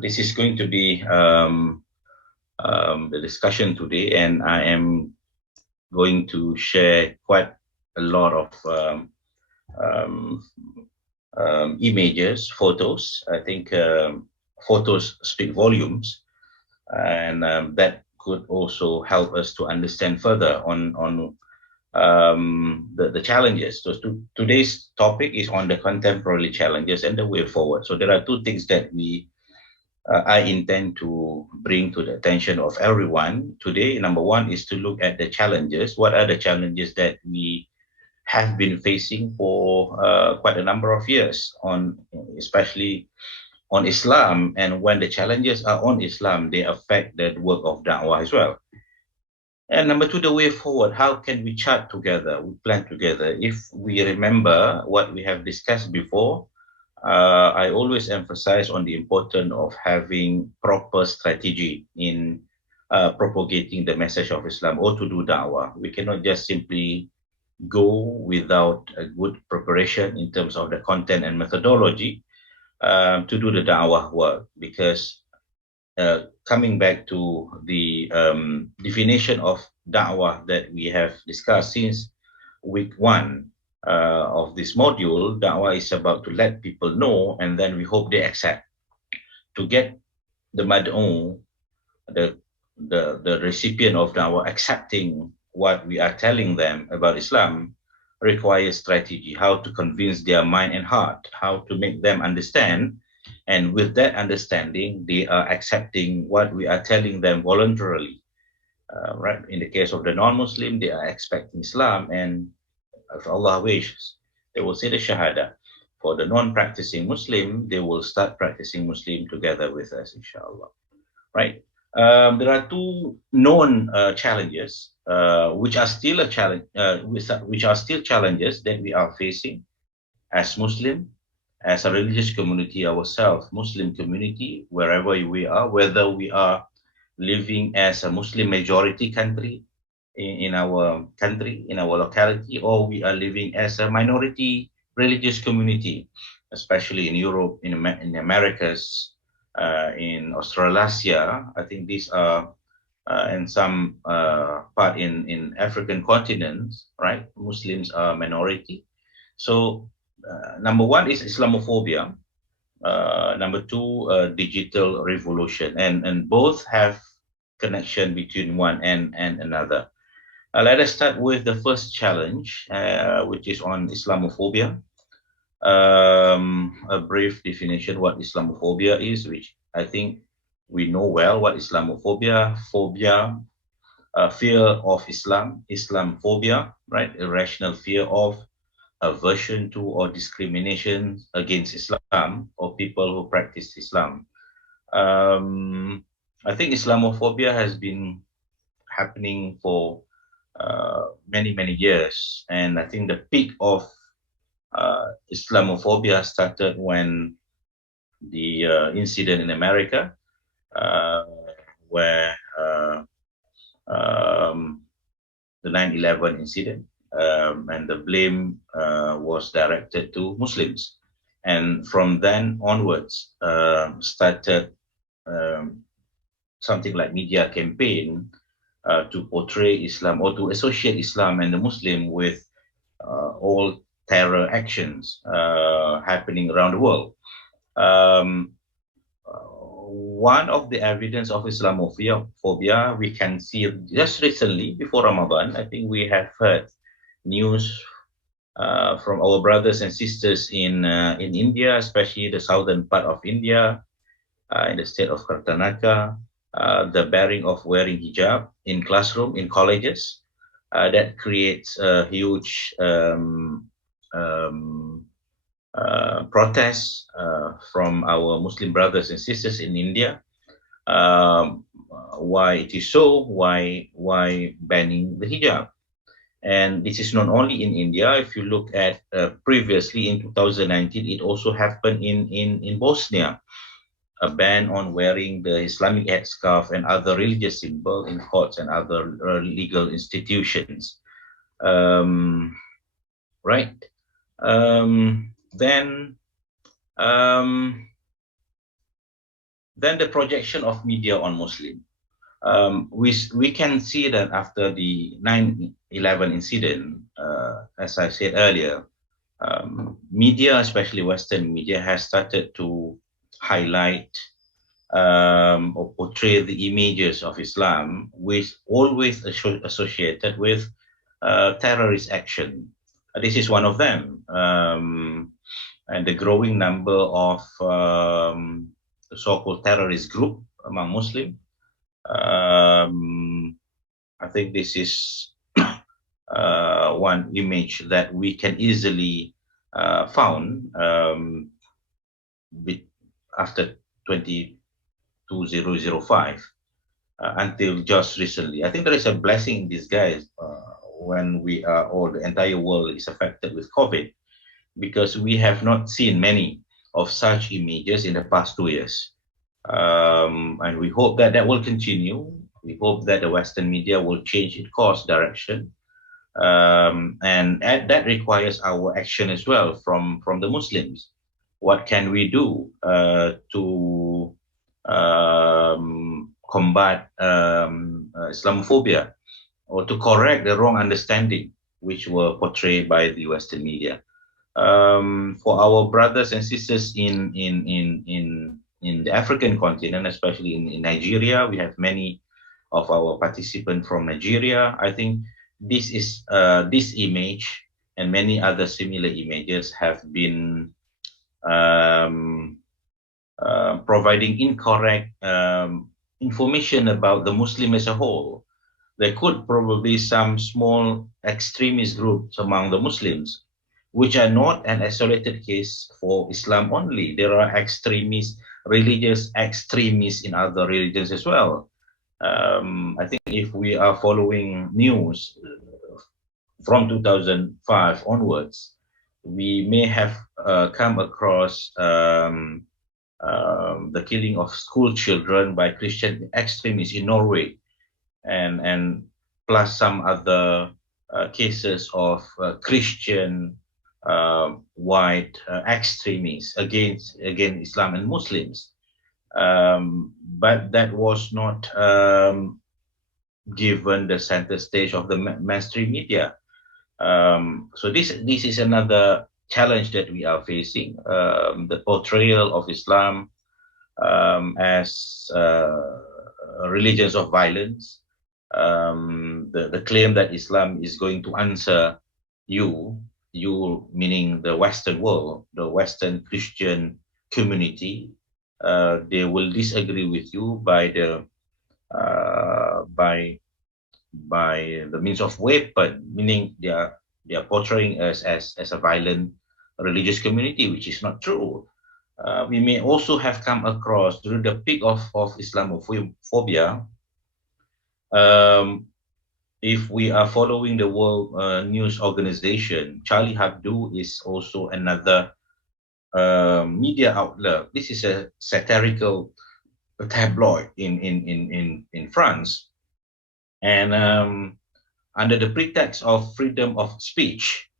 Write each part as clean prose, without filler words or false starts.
This is going to be the discussion today, and I am going to share quite a lot of um, images, photos. I think photos speak volumes, and that could also help us to understand further on the challenges. So today's topic is on the contemporary challenges and the way forward. So there are two things that I intend to bring to the attention of everyone today. Number one is to look at the challenges. What are the challenges that we have been facing for quite a number of years, especially on Islam? And when the challenges are on Islam, they affect the work of Da'wah as well. And number two, the way forward. How can we chart together, we plan together? If we remember what we have discussed before, I always emphasize on the importance of having proper strategy in propagating the message of Islam or to do da'wah. We cannot just simply go without a good preparation in terms of the content and methodology to do the da'wah work, because coming back to the definition of da'wah that we have discussed since week one of this module, da'wah is about to let people know, and then we hope they accept. To get the mad'u, the, the recipient of da'wah, accepting what we are telling them about Islam, requires strategy, how to convince their mind and heart, how to make them understand. And with that understanding, they are accepting what we are telling them voluntarily. Right? In the case of the non-Muslim, they are expecting Islam, and if Allah wishes, they will say the Shahada. For the non-practicing Muslim, they will start practicing Muslim together with us, inshallah. Right? There are two known challenges, which are still a challenge, which are still challenges that we are facing as Muslim, as a religious community ourselves, Muslim community, wherever we are, whether we are living as a Muslim majority country in our country, in our locality, or we are living as a minority religious community, especially in Europe, in the Americas, in Australasia. I think these are and some part in African continents, right? Muslims are minority. So number one is Islamophobia. Number two, digital revolution, and both have connection between one and another. Let us start with the first challenge, which is on Islamophobia. A brief definition what Islamophobia is, which I think we know well what Islamophobia, phobia, fear of Islam, Islamophobia, right? Irrational fear of, aversion to, or discrimination against Islam or people who practice Islam. I think Islamophobia has been happening for many years, and I think the peak of Islamophobia started when the incident in America, uh, where um, the 9/11 incident, and the blame was directed to Muslims. And from then onwards, started um, something like media campaign to portray Islam or to associate Islam and the Muslim with all terror actions happening around the world. Um, One of the evidence of Islamophobia we can see just recently before Ramadan. I think we have heard news from our brothers and sisters in India, especially the southern part of India, in the state of Karnataka, the bearing of wearing hijab in classroom, in colleges, that creates a huge um, protests from our Muslim brothers and sisters in India. Um, why it is so? Why banning the hijab? And this is not only in India. If you look at previously in 2019, it also happened in Bosnia, a ban on wearing the Islamic headscarf and other religious symbol in courts and other legal institutions. Um, right. Then um, Then the projection of media on Muslim. We can see that after the 9/11 incident, as I said earlier, media, especially Western media, has started to highlight or portray the images of Islam, which always associated with terrorist action. This is one of them, and the growing number of the so-called terrorist group among Muslims. I think this is one image that we can easily found after 2005 until just recently. I think there is a blessing in disguise when we are, or the entire world is affected with COVID, because we have not seen many of such images in the past 2 years. And we hope that that will continue. We hope that the Western media will change its course direction. And that requires our action as well from the Muslims. What can we do to combat Islamophobia, or to correct the wrong understanding which were portrayed by the Western media? For our brothers and sisters in the African continent, especially in Nigeria, we have many of our participants from Nigeria. I think this image and many other similar images have been providing incorrect information about the Muslim as a whole. There could probably some small extremist groups among the Muslims, which are not an isolated case for Islam only. There are extremists, religious extremists in other religions as well. I think if we are following news from 2005 onwards, we may have come across the killing of school children by Christian extremists in Norway, and plus some other cases of Christian white extremists against Islam and Muslims. But that was not given the center stage of the mainstream media. So this is another challenge that we are facing. The portrayal of Islam as religions of violence, the claim that Islam is going to answer you meaning the Western world, the Western Christian community, they will disagree with you by the means of weapon, meaning they are portraying us as a violent religious community, which is not true. We may also have come across during the peak of Islamophobia. If we are following the World News Organization, Charlie Hebdo is also another media outlet. This is a satirical tabloid in France, and under the pretext of freedom of speech,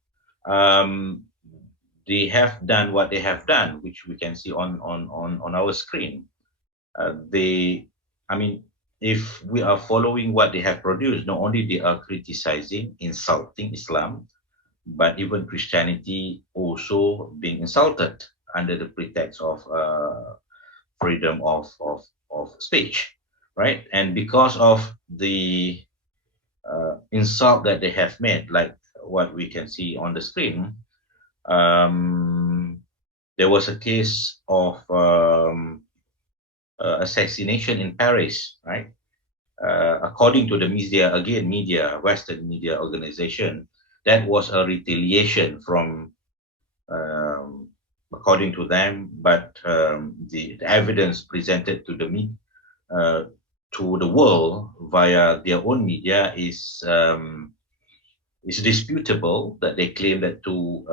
they have done what they have done, which we can see on our screen. If we are following what they have produced, not only they are criticizing, insulting Islam, but even Christianity also being insulted under the pretext of freedom of speech, right? And because of the insult that they have made, like what we can see on the screen, there was a case of assassination in Paris, right? According to the media, Western media organization, that was a retaliation from, according to them, but the evidence presented to the world via their own media is disputable. That they claim that two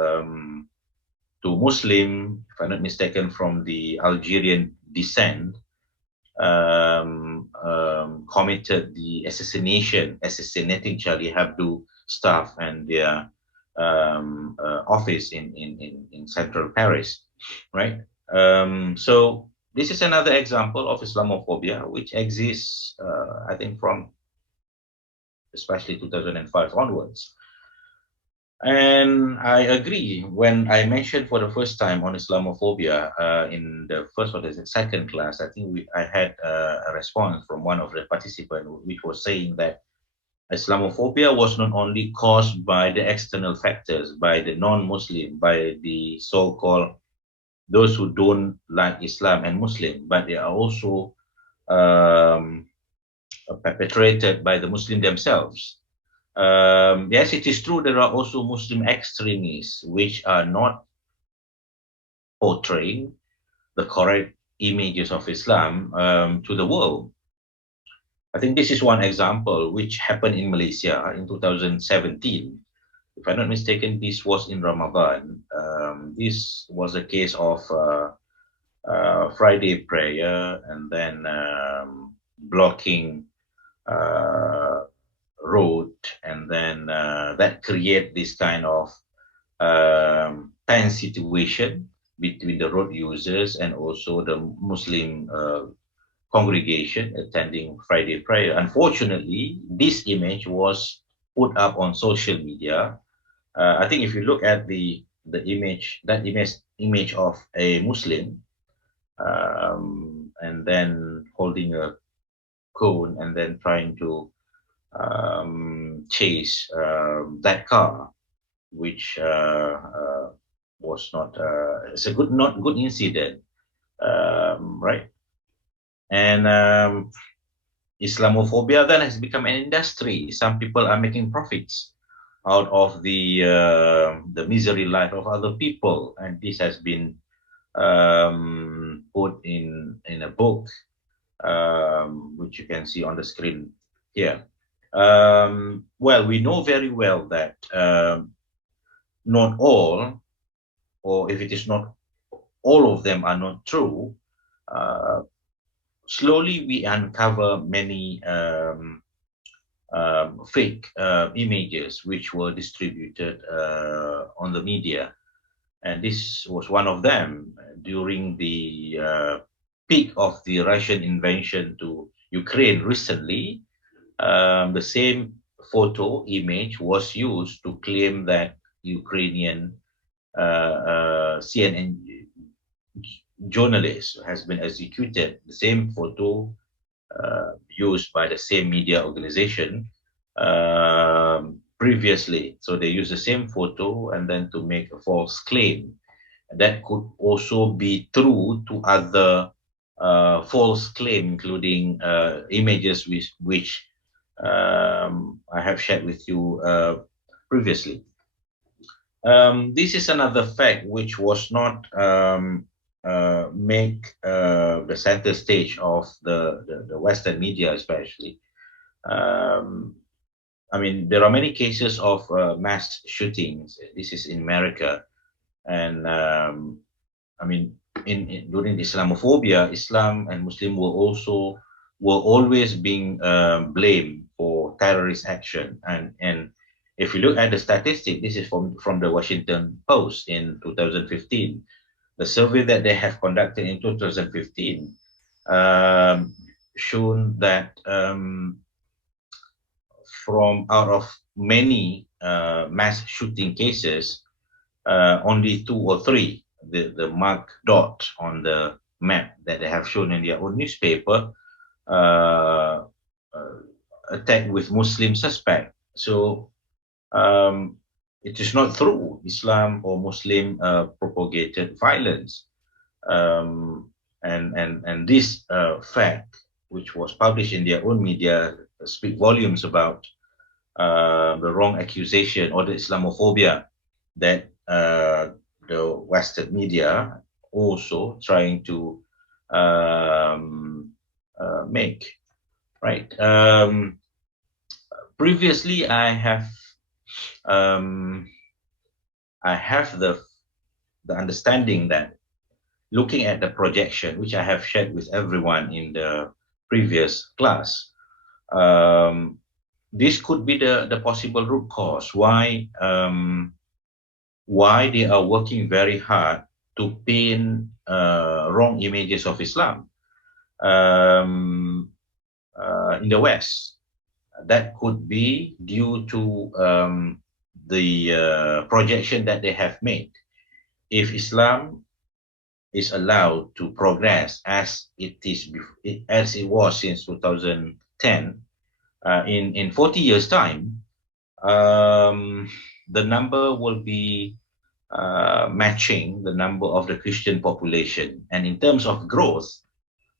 Muslim, if I'm not mistaken, from the Algerian descent, committed the assassinating Charlie Hebdo staff and their office in central Paris, right? So this is another example of Islamophobia, which exists, I think, from especially 2005 onwards. And I agree when I mentioned for the first time on Islamophobia in the first or the second class. I think I had a response from one of the participants, which was saying that Islamophobia was not only caused by the external factors, by the non-Muslim, by the so-called those who don't like Islam and Muslim, but they are also um, perpetrated by the Muslim themselves. Yes, it is true there are also Muslim extremists which are not portraying the correct images of Islam to the world. I think this is one example which happened in Malaysia in 2017. If I'm not mistaken, this was in Ramadan. This was a case of Friday prayer and then blocking road, and then that create this kind of tense situation between the road users and also the Muslim congregation attending Friday prayer. Unfortunately, this image was put up on social media. I think if you look at the image, that image of a Muslim, and then holding a cone and then trying to chase that car, which was not it's a not good incident, right? And Islamophobia then has become an industry. Some people are making profits out of the misery life of other people, and this has been put in a book, which you can see on the screen here. Well, we know very well that not all, or if it is not all of them are not true. Slowly we uncover many fake images which were distributed on the media. And this was one of them during the peak of the Russian invasion to Ukraine recently. The same photo image was used to claim that Ukrainian CNN journalist has been executed. The same photo used by the same media organization previously. So they use the same photo and then to make a false claim. That could also be true to other false claim, including images which I have shared with you previously. This is another fact which was not make the center stage of the Western media, especially. I mean, there are many cases of mass shootings. This is in America, and I mean, during Islamophobia, Islam and Muslim were always being blamed for terrorist action, and if you look at the statistic, this is from the Washington Post in 2015. The survey that they have conducted in 2015 shown that from out of many mass shooting cases, only 2 or 3, the marked dot on the map that they have shown in their own newspaper, attacked with Muslim suspect. So it is not through Islam or Muslim propagated violence. And this fact, which was published in their own media, speak volumes about the wrong accusation or the Islamophobia that the Western media also trying to make, right? Previously, I have the understanding that looking at the projection, which I have shared with everyone in the previous class, this could be the possible root cause why they are working very hard to paint wrong images of Islam um, in the West. That could be due to the projection that they have made. If Islam is allowed to progress as as it was since 2010, in 40 years time, the number will be matching the number of the Christian population. And in terms of growth,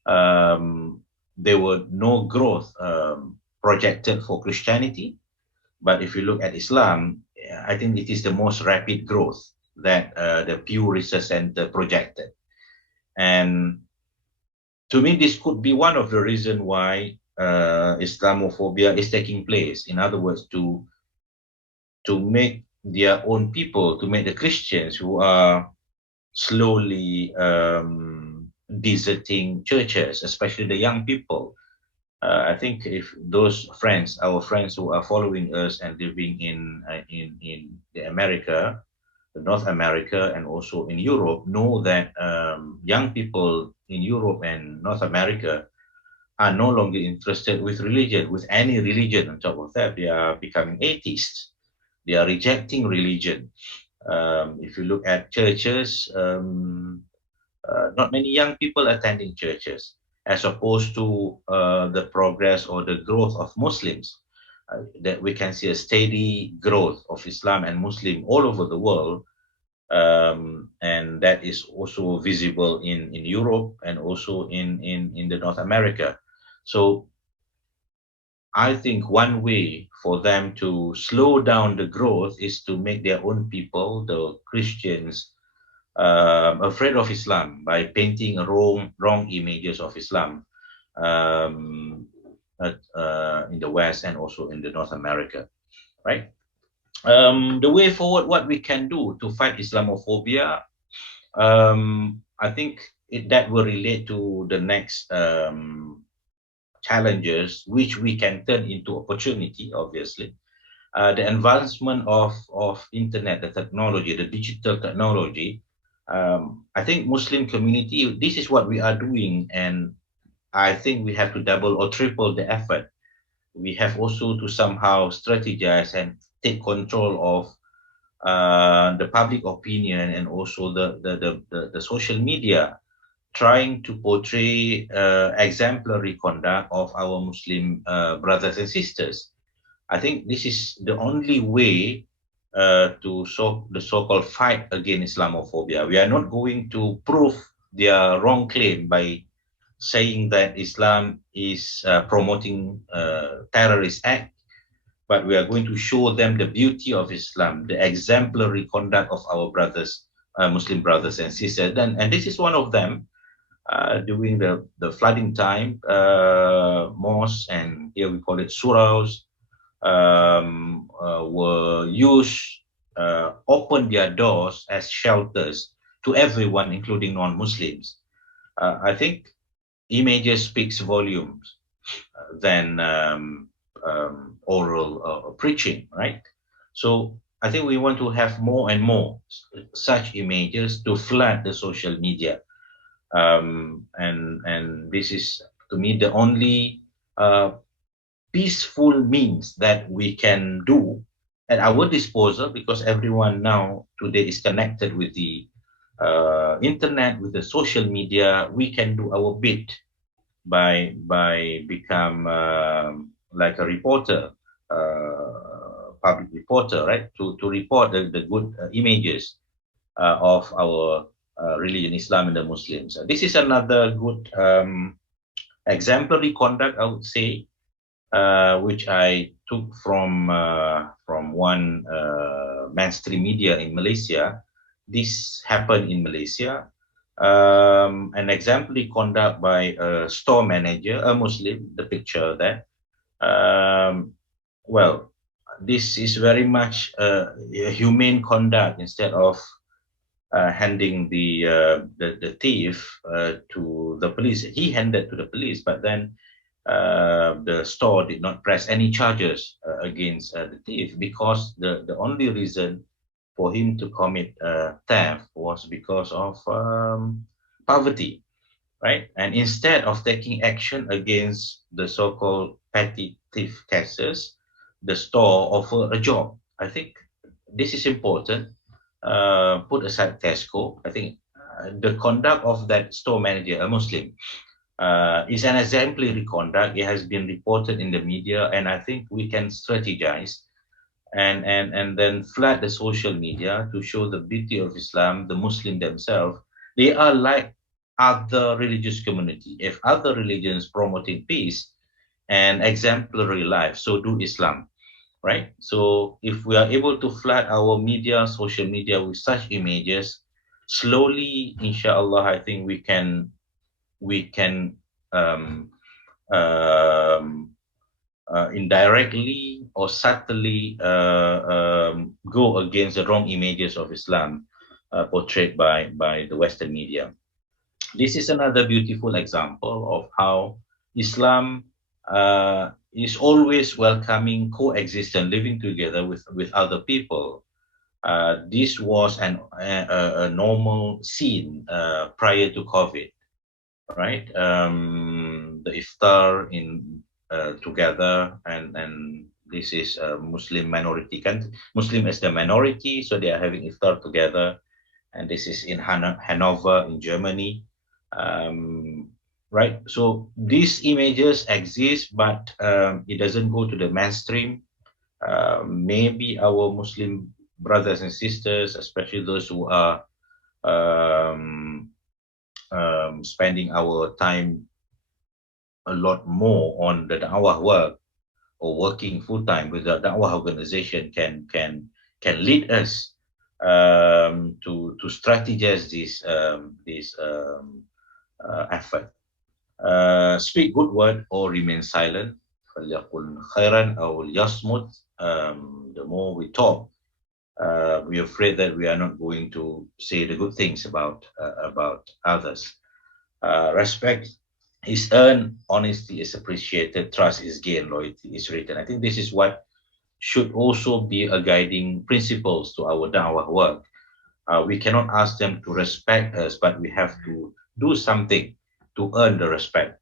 um, there were no growth projected for Christianity. But if you look at Islam, I think it is the most rapid growth that the Pew Research Center projected. And to me, this could be one of the reasons why Islamophobia is taking place. In other words, to make their own people, to make the Christians who are slowly deserting churches, especially the young people. I think if those friends, our friends who are following us and living in the America, the North America, and also in Europe, know that young people in Europe and North America are no longer interested with religion, with any religion. On top of that, they are becoming atheists. They are rejecting religion. If you look at churches, not many young people attending churches, as opposed to the progress or the growth of Muslims. That we can see a steady growth of Islam and Muslim all over the world, and that is also visible in Europe and also in the North America. So I think one way for them to slow down the growth is to make their own people, the Christians, afraid of Islam by painting wrong images of Islam in the West and also in the North America, right? The way forward, what we can do to fight Islamophobia, I think that will relate to the next challenges, which we can turn into opportunity, obviously. The advancement of internet, the technology, the digital technology. I think Muslim community, this is what we are doing, and I think we have to double or triple the effort. We have also to somehow strategize and take control of the public opinion and also the social media, trying to portray exemplary conduct of our Muslim brothers and sisters. I think this is the only way to solve the so-called fight against Islamophobia. We are not going to prove their wrong claim by saying that Islam is promoting terrorist act, but we are going to show them the beauty of Islam, the exemplary conduct of our brothers, Muslim brothers and sisters. And this is one of them. During the flooding time, mosques, and here we call it surahs, were used, open their doors as shelters to everyone, including non-Muslims. I think images speaks volumes than oral preaching, right? So I think we want to have more and more such images to flood the social media, and this is to me the only peaceful means that we can do at our disposal, because everyone now today is connected with the internet, with the social media. We can do our bit by become like a reporter, public reporter, right? To report the good images of our religion, Islam and the Muslims. This is another good exemplary conduct, I would say, which I took from one mainstream media in Malaysia. This happened in Malaysia. An exemplary conduct by a store manager, a Muslim, the picture there. Well, this is very much a humane conduct. Instead of handing the thief to the police, he handed to the police, but then the store did not press any charges against the thief, because the only reason for him to commit theft was because of poverty, right? And instead of taking action against the so-called petty thief cases, the store offered a job. I think this is important. Put aside Tesco, I think the conduct of that store manager, a Muslim, is an exemplary conduct. It has been reported in the media, and I think we can strategize and then flood the social media to show the beauty of Islam, the Muslim themselves. They are like other religious community. If other religions promoting peace and exemplary life, so do Islam, right? So if we are able to flood our media, social media with such images, slowly, inshallah, I think we can um, um, indirectly or subtly go against the wrong images of Islam portrayed by the Western media. This is another beautiful example of how Islam is always welcoming coexistence, living together with other people. This was a normal scene prior to COVID, right? The iftar in together, and this is a Muslim minority country. Muslim as the minority, so they are having iftar together, and this is in Hanover in Germany. Um, right. So these images exist, but it doesn't go to the mainstream. Maybe our Muslim brothers and sisters, especially those who are um, spending our time a lot more on the da'wah work or working full time with the da'wah organization can lead us to strategize this effort. Speak good word or remain silent. فليقل خيرا أو ليصمت. The more we talk, we're afraid that we are not going to say the good things about others. Respect is earned, honesty is appreciated, trust is gained, loyalty is written. I think this is what should also be a guiding principles to our da'wah work. We cannot ask them to respect us, but we have to do something to earn the respect,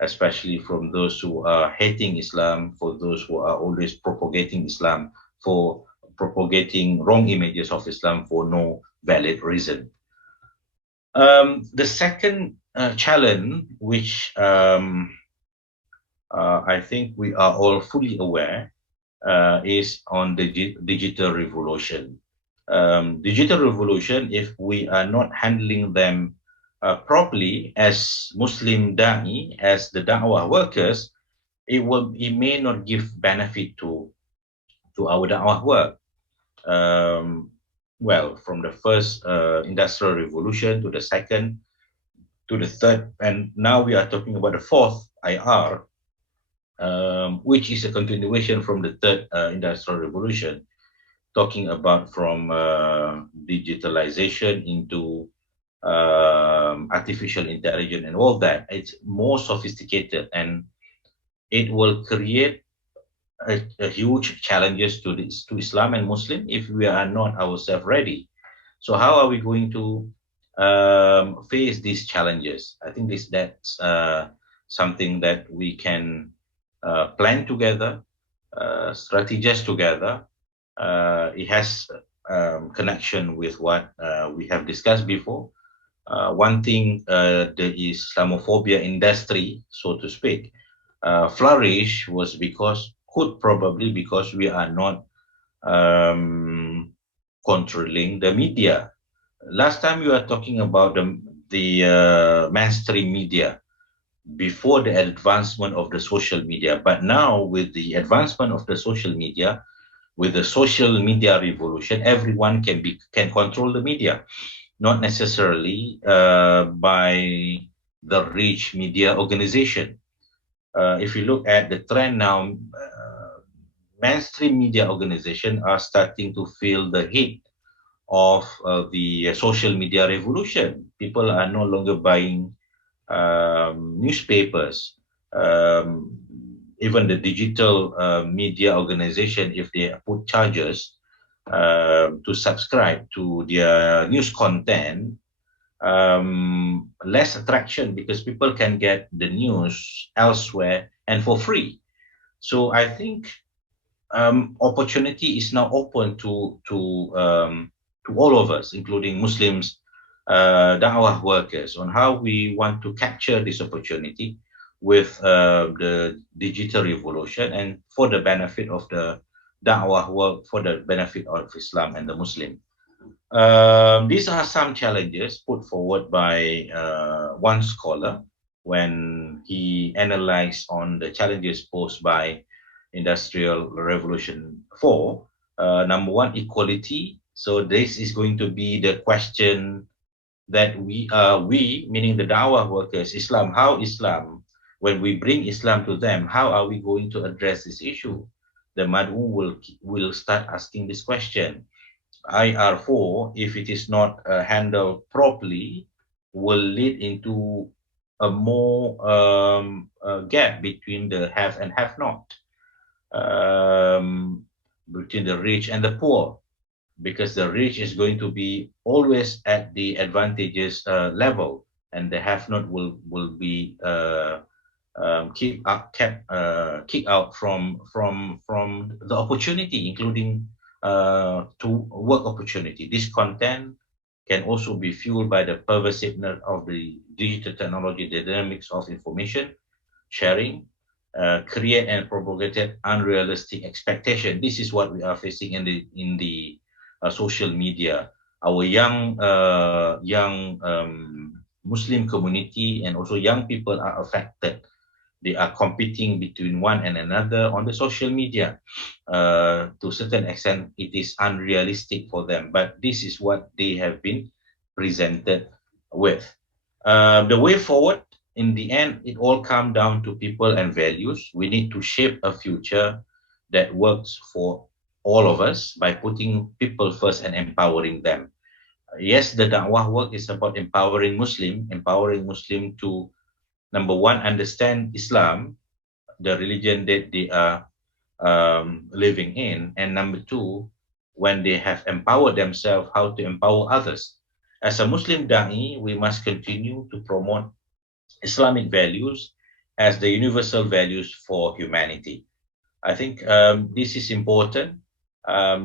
especially from those who are hating Islam, for those who are always propagating Islam, for propagating wrong images of Islam for no valid reason. The second challenge, which I think we are all fully aware, is on the digital revolution. Digital revolution, if we are not handling them properly as Muslim da'i, as the da'wah workers, it may not give benefit to our da'wah work. Um, well, from the first industrial revolution to the second, to the third, and now we are talking about the fourth IR, which is a continuation from the third industrial revolution, talking about from digitalization into artificial intelligence and all that. It's more sophisticated, and it will create a huge challenges to Islam and Muslim if we are not ourselves ready. So how are we going to face these challenges? I think that's something that we can plan together, strategize together. It has connection with what we have discussed before. One thing, the Islamophobia industry, so to speak, flourish was could probably because we are not um, controlling the media. Last time we were talking about the mainstream media before the advancement of the social media, but now with the advancement of the social media, with the social media revolution, everyone can control the media, not necessarily by the rich media organization. If you look at the trend now, mainstream media organizations are starting to feel the heat of the social media revolution. People are no longer buying newspapers. Even the digital media organization, if they put charges, to subscribe to their news content, less attraction because people can get the news elsewhere and for free. So I think opportunity is now open to all of us, including Muslims, da'wah workers, on how we want to capture this opportunity with the digital revolution and for the benefit of the da'wah work, for the benefit of Islam and the Muslim. These are some challenges put forward by one scholar when he analyzed on the challenges posed by Industrial Revolution 4. Number one, equality. So this is going to be the question that we, meaning the Dawah workers, Islam, when we bring Islam to them, how are we going to address this issue? The Mad'u will start asking this question. IR4, if it is not handled properly, will lead into a more gap between the have and have not, between the rich and the poor, because the rich is going to be always at the advantageous level, and the have not will be kicked out from the opportunity, including to work opportunity. This content can also be fueled by the pervasiveness of the digital technology, the dynamics of information sharing, create and propagated unrealistic expectation. This is what we are facing in the social media. Our young Muslim community and also young people are affected. They are competing between one and another on the social media. To a certain extent, it is unrealistic for them, but this is what they have been presented with. The way forward, in the end, it all comes down to people and values. We need to shape a future that works for all of us by putting people first and empowering them. Yes, the da'wah work is about empowering Muslim to, number one, understand Islam, the religion that they are living in, and number two, when they have empowered themselves, how to empower others. As a Muslim da'i, we must continue to promote Islamic values as the universal values for humanity. I think this is important.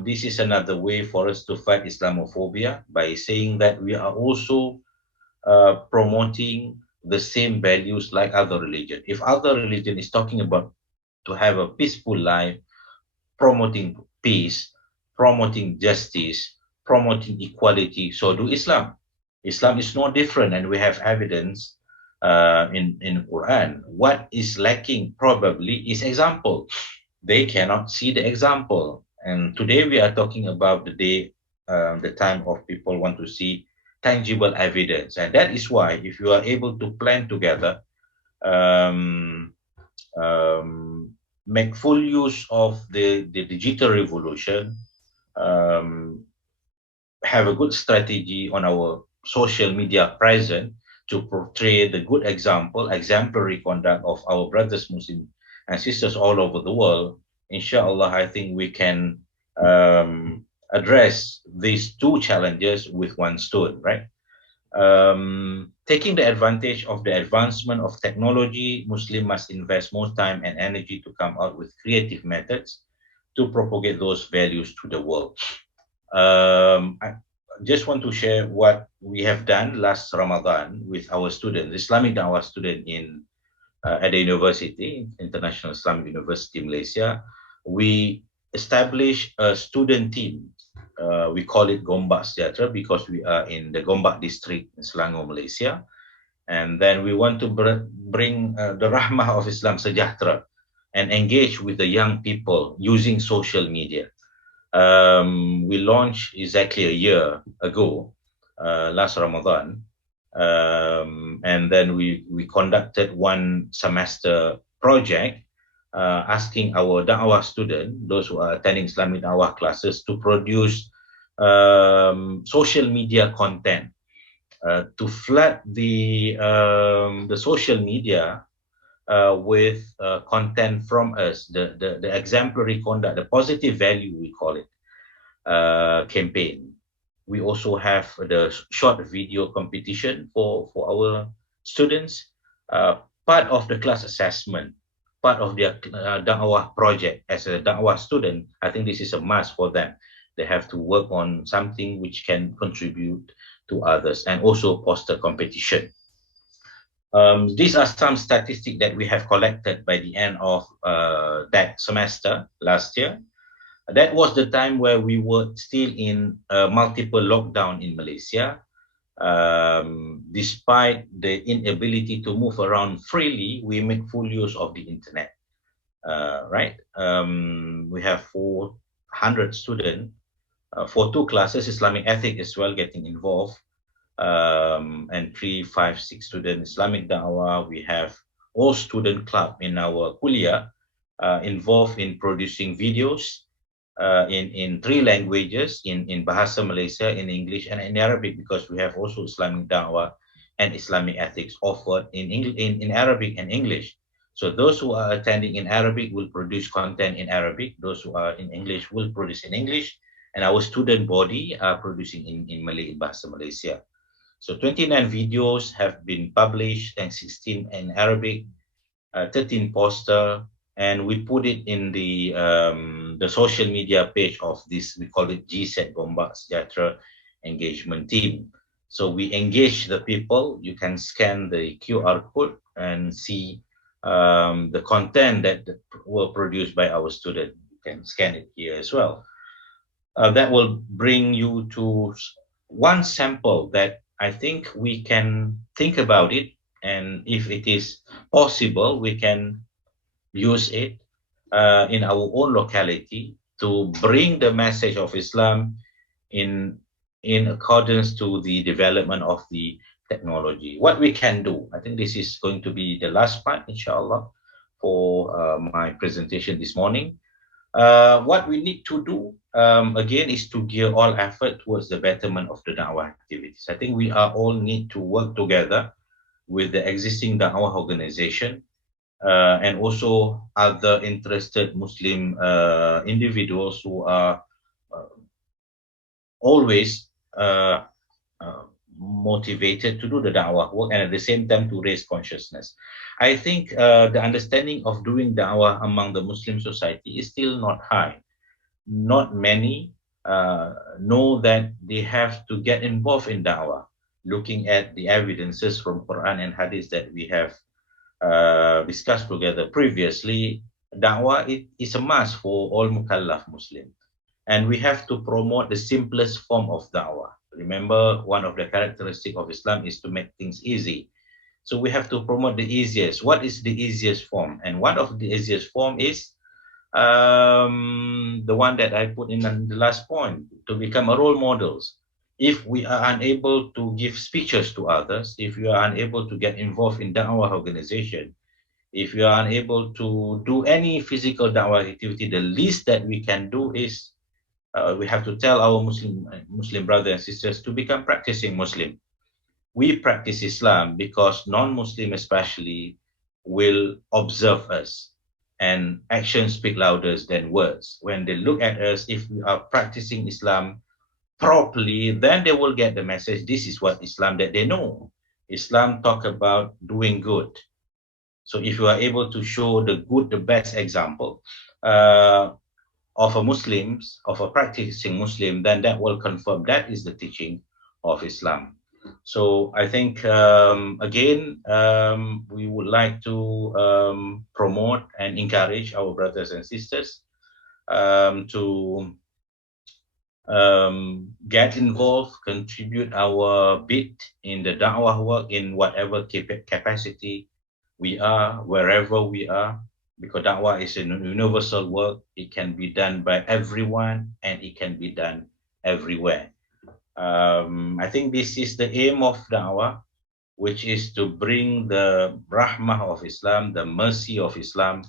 This is another way for us to fight Islamophobia by saying that we are also promoting the same values like other religion. If other religion is talking about to have a peaceful life, promoting peace, promoting justice, promoting equality, so do Islam. Islam is no different, and we have evidence in Quran. What is lacking probably is example. They cannot see the example, and today we are talking about the day, the time of people want to see tangible evidence, and that is why if you are able to plan together, um, make full use of the digital revolution, um, have a good strategy on our social media present to portray the good example, exemplary conduct of our brothers Muslim and sisters all over the world. Inshallah, I think we can address these two challenges with one stone, right? Taking the advantage of the advancement of technology, Muslim must invest more time and energy to come out with creative methods to propagate those values to the world. I just want to share what we have done last Ramadan with our students, Islamic Dawah student at the university, International Islamic University Malaysia. We established a student team. We call it Gombak Sejahtera because we are in the Gombak district in Selangor, Malaysia. And then we want to bring the Rahmah of Islam Sejahtera and engage with the young people using social media. We launched exactly a year ago, last Ramadan. And then we conducted one semester project asking our da'wah student, those who are attending Islamic da'wah classes, to produce social media content to flood the social media with content from us, the exemplary conduct, the positive value we call it. campaign. We also have the short video competition for our students, part of the class assessment, part of their da'wah project. As a da'wah student, I think this is a must for them. They have to work on something which can contribute to others, and also poster competition. These are some statistics that we have collected by the end of that semester last year. That was the time where we were still in multiple lockdown in Malaysia. Despite the inability to move around freely, we make full use of the internet. Right? We have 400 students for 2 classes, Islamic ethics as well getting involved, and 3, 5, 6 students Islamic Da'wah. We have all student club in our kuliah involved in producing videos in 3 languages, in Bahasa Malaysia, in English, and in Arabic, because we have also Islamic Da'wah and Islamic ethics offered in Arabic and English. So those who are attending in Arabic will produce content in Arabic. Those who are in English will produce in English. And our student body are producing in Malay, in Bahasa Malaysia. So 29 videos have been published, and 16 in Arabic, 13 poster, and we put it in the social media page of this, we call it GSET, Gombak Sejahtera Engagement Team. So we engage the people. You can scan the QR code and see the content that were produced by our student. You can scan it here as well. That will bring you to one sample that I think we can think about it, and if it is possible, we can use it in our own locality to bring the message of Islam in accordance to the development of the technology. What we can do, I think this is going to be the last part, inshallah, for my presentation this morning. What we need to do, again, is to gear all effort towards the betterment of the da'wah activities. I think we are all need to work together with the existing da'wah organization, and also other interested Muslim individuals who are always motivated to do the da'wah work, and at the same time to raise consciousness. I think the understanding of doing da'wah among the Muslim society is still not high. Not many know that they have to get involved in da'wah. Looking at the evidences from Quran and Hadith that we have discussed together previously, da'wah is a must for all mukallaf Muslim. And we have to promote the simplest form of da'wah. Remember, one of the characteristics of Islam is to make things easy. So we have to promote the easiest. What is the easiest form? And one of the easiest form is the one that I put in the last point, to become a role models. If we are unable to give speeches to others, if you are unable to get involved in da'wah organization, if you are unable to do any physical da'wah activity, the least that we can do is we have to tell our Muslim brothers and sisters to become practicing Muslim. We practice Islam because non-Muslim especially will observe us, and actions speak louder than words. When they look at us, if we are practicing Islam properly, then they will get the message. This is what Islam that they know. Islam talk about doing good. So if you are able to show the good, the best example of a practicing Muslim, then that will confirm that is the teaching of Islam. So I think, again, we would like to promote and encourage our brothers and sisters to get involved, contribute our bit in the da'wah work in whatever capacity we are, wherever we are, because da'wah is a universal work. It can be done by everyone, and it can be done everywhere. I think this is the aim of da'wah, which is to bring the rahmah of Islam, the mercy of Islam.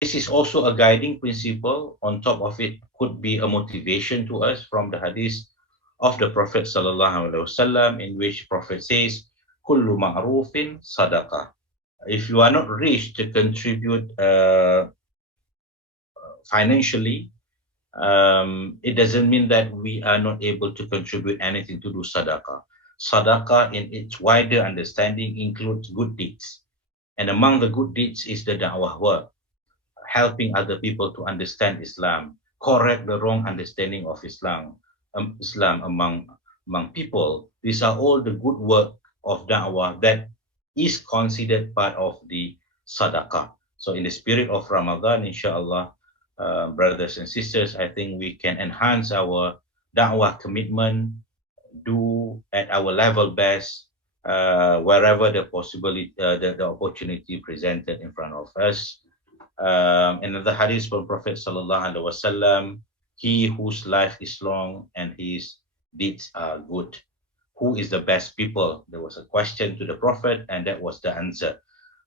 This is also a guiding principle. On top of it could be a motivation to us from the hadith of the Prophet sallallahu alaihi wasallam, in which Prophet says, "Kullu ma'rufin sadaqah." If you are not rich to contribute financially, it doesn't mean that we are not able to contribute anything to do sadaqah. Sadaqah, in its wider understanding, includes good deeds. And among the good deeds is the da'wah work, helping other people to understand Islam, correct the wrong understanding of Islam among people. These are all the good work of da'wah that is considered part of the sadaqah. So in the spirit of Ramadan, inshallah, brothers and sisters, I think we can enhance our da'wah commitment, do at our level best, wherever the possibility, the opportunity presented in front of us. Another hadith from Prophet Sallallahu Alaihi Wasallam, he whose life is long and his deeds are good. Who is the best people? There was a question to the Prophet, and that was the answer.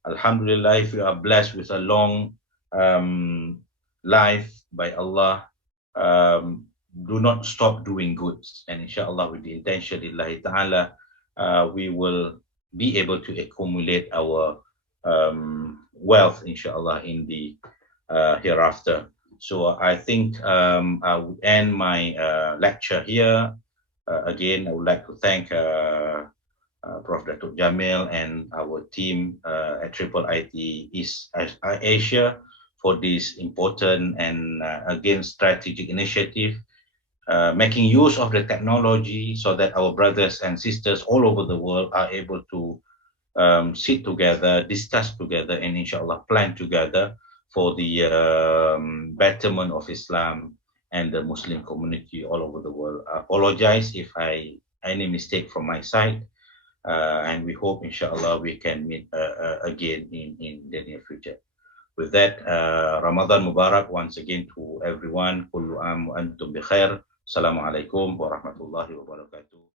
Alhamdulillah, if you are blessed with a long um, life by Allah, do not stop doing goods. And inshallah, with the intention, Illahi ta'ala, we will be able to accumulate our wealth, inshallah, in the hereafter. So I think I will end my lecture here. Again, I would like to thank Prof. Datuk Jamil and our team at IIIT East Asia for this important and again strategic initiative, making use of the technology so that our brothers and sisters all over the world are able to sit together, discuss together, and inshallah plan together for the betterment of Islam and the Muslim community all over the world. I apologize if any mistake from my side, and we hope inshallah we can meet again in the near future. With that, Ramadan Mubarak once again to everyone. Kullu am wa antum bi khair. Assalamualaikum warahmatullahi wabarakatuh.